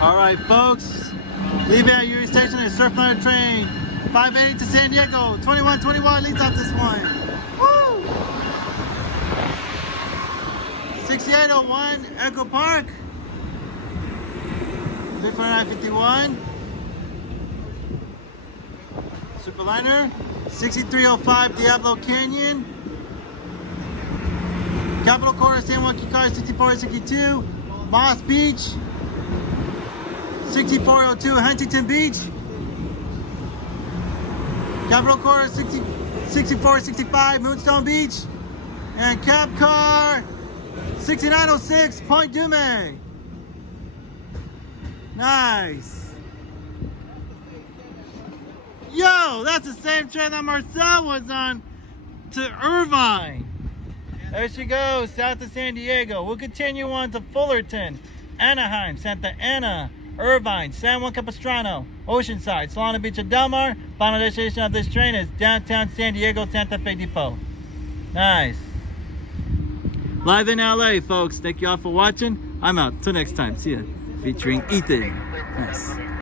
All right, folks. Leaving at Erie Station is Surfliner train 580 to San Diego. 2121 leads off this one. Woo! 6801 Echo Park. 34951. Surfliner. 6305 Diablo Canyon. Capital Quarter San Juan Cabcar 6462. Moss Beach. 6402 Huntington Beach. Capital Quarter 6465 Moonstone Beach. And Cabcar 6906 Point Dume. Nice. Yo, that's the same train that Marcel was on to Irvine. There she goes, south of San Diego. We'll continue on to Fullerton, Anaheim, Santa Ana, Irvine, San Juan Capistrano, Oceanside, Solana Beach, and Del Mar. Final destination of this train is downtown San Diego, Santa Fe Depot. Nice. Live in LA, folks. Thank you all for watching. I'm out. Till next time. See ya. Featuring Ethan. Nice.